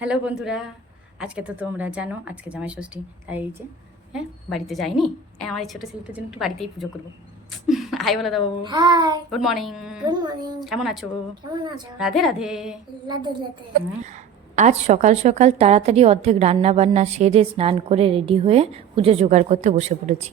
Hello বন্ধুরা, আজকে তো তোমরা জানো আজকে জামাই ষষ্ঠী, তাই এই যে হ্যাঁ বাড়িতে যাইনি। আমার এই ছোটো ছেলেটার জন্য একটু বাড়িতেই পুজো করবো। হাই বলে দাও। Hi, good morning. Good morning. কেমন আছো? কেমন আছো? রাধে রাধে। রাধে রাধে। আজ সকাল সকাল তাড়াতাড়ি অর্ধেক রান্না বান্না সেরে স্নান করে রেডি হয়ে পুজো জোগাড় করতে বসে পড়েছি।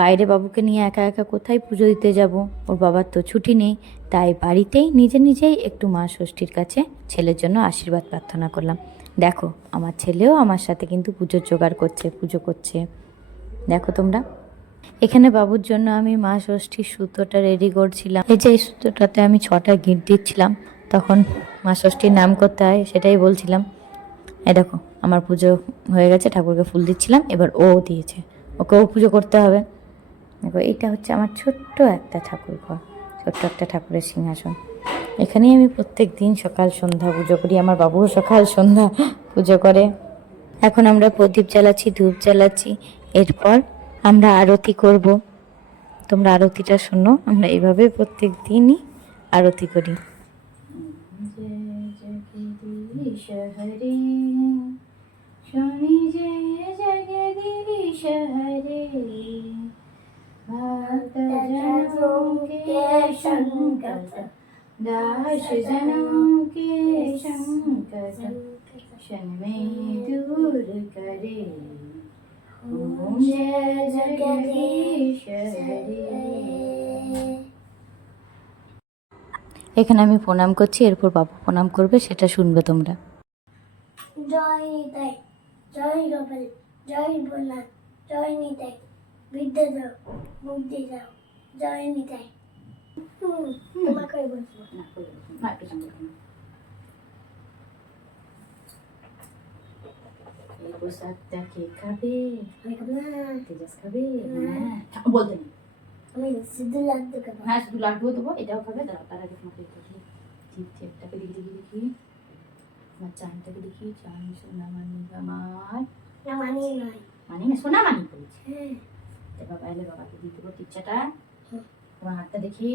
বাইরে বাবুকে নিয়ে একা একা কোথায় পুজো দিতে যাব, ওর বাবার তো ছুটি নেই। তাই বাড়িতেই নিজেই একটু মা ষষ্ঠীর কাছে ছেলের জন্য আশীর্বাদ প্রার্থনা করলাম। দেখো আমার ছেলেও আমার সাথে কিন্তু পুজোর জোগাড় করছে, পুজো করছে। দেখো তোমরা, এখানে বাবুর জন্য আমি মা ষষ্ঠীর সুতোটা রেডি করছিলাম। এই যে এই সুতোটাতে আমি 6টা গিঁট দিচ্ছিলাম, তখন মা ষষ্ঠীর নাম করতে হয় সেটাই বলছিলাম। এই দেখো আমার পুজো হয়ে গেছে, ঠাকুরকে ফুল দিচ্ছিলাম, এবার ও দিয়েছে, ওকেও পুজো করতে হবে। দেখো এইটা হচ্ছে আমার ছোট্ট একটা ঠাকুর ঘর, ছোট্ট একটা ঠাকুরের সিংহাসন। এখানেই আমি প্রত্যেক দিন সকাল সন্ধ্যা পুজো করি, আমার বাবুও সকাল সন্ধ্যা পুজো করে। এখন আমরা প্রদীপ জ্বালাচ্ছি, ধূপ জ্বালাচ্ছি, এরপর আমরা আরতি করব। তোমরা আরতিটা শোনো, আমরা এইভাবে প্রত্যেক দিনই আরতি করি। স্বামী জয় জগদীশ হরে, ভक्त जनों के संकट, दास जनों के संकट क्षण में दूर करे, ओम जय जगदीश हरे। এখানে আমি প্রণাম করছি, এরপর বাবু প্রণাম করবে, সেটা শুনবে তোমরা। জয় নিতাই, জয় গোপাল, জয় ভোলানাথ, জয় নিতাই, বিদ্যা দাও, মুক্তি দাও, জয় নিতাই। তোমাকে বলবো না, একটু সঙ্গে করো। এই প্রসাদটা কে খাবে? আমি খাবো না। তেজাস খাবে? না। হ্যাঁ বলতে নেই। আমি শুধু লাড্ডু খাবো। হ্যাঁ শুধু লাড্ডুও দেবো, এটাও খাবে। দাঁড়াও, তার আগে তোমাকে দেখি, টিপটাকে দেখি আমার চানটাকে দেখি। চান সোনা মানি আমার, না মানি নয়, মানি না সোনা মানি বলছি। হ্যাঁ এবার বাইরে বাবাকে দিয়ে দেবো টিপচাটা। তোমার হাতটা দেখি,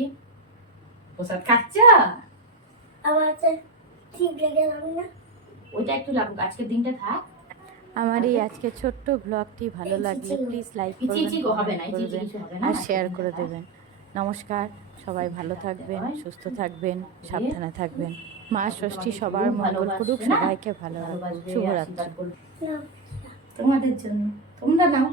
প্রসাদ খাচ্ছ? আমার তো ঠিক লেগে যাবে না। ওইটা একটু লাগুক, আজকের দিনটা থাক। আমার এই আজকে ছোট্ট ব্লগটি ভালো লাগলে প্লিজ লাইক হবে না, করবেন আর শেয়ার করে দেবেন। নমস্কার, সবাই ভালো থাকবেন, সুস্থ থাকবেন, সাবধানে থাকবেন। মা ষষ্ঠী সবার মঙ্গল করুক, সবাইকে ভালো রাখুক। শুভরাত্রি। না তোমাদের জন্য, তোমরা নাও।